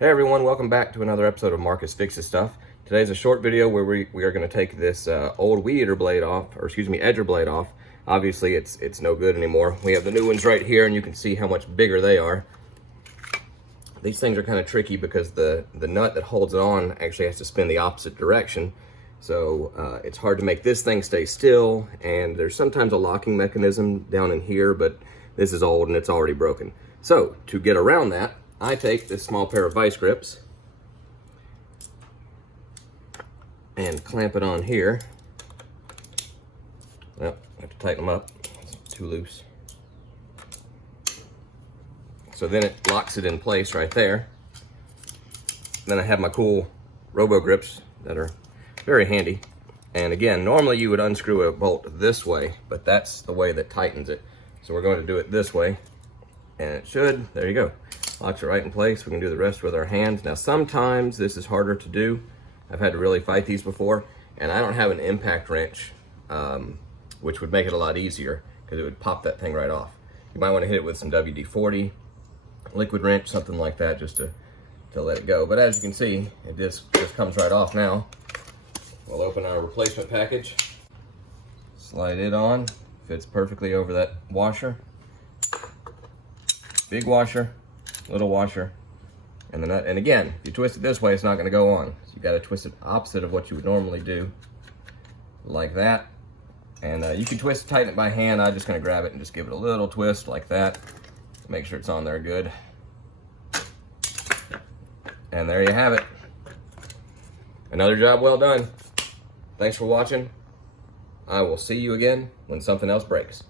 Hey everyone, welcome back to another episode of Marcus Fixes Stuff. Today's a short video where we are going to take this old weed eater blade off, or excuse me, edger blade off. Obviously it's no good anymore. We have the new ones right here and you can see how much bigger they are. These things are kind of tricky because the nut that holds it on actually has to spin the opposite direction. So it's hard to make this thing stay still, and there's sometimes a locking mechanism down in here, but this is old and it's already broken. So to get around that, I take this small pair of vice grips and clamp it on here. Well, I have to tighten them up, it's too loose. So then it locks it in place right there. Then I have my cool Robo Grips that are very handy. And again, normally you would unscrew a bolt this way, but that's the way that tightens it. So we're going to do it this way, and it should, there you go. Locks it right in place. We can do the rest with our hands. Now sometimes this is harder to do. I've had to really fight these before, and I don't have an impact wrench, which would make it a lot easier because it would pop that thing right off. You might want to hit it with some WD-40, liquid wrench, something like that, just to let it go. But as you can see, it just comes right off now. We'll open our replacement package, slide it on, fits perfectly over that washer. Big washer, little washer, and the nut. And again, if you twist it this way, it's not going to go on. So you got to twist it opposite of what you would normally do, like that. And you can tighten it by hand. I'm just going to grab it and just give it a little twist like that. Make sure it's on there good. And there you have it. Another job well done. Thanks for watching. I will see you again when something else breaks.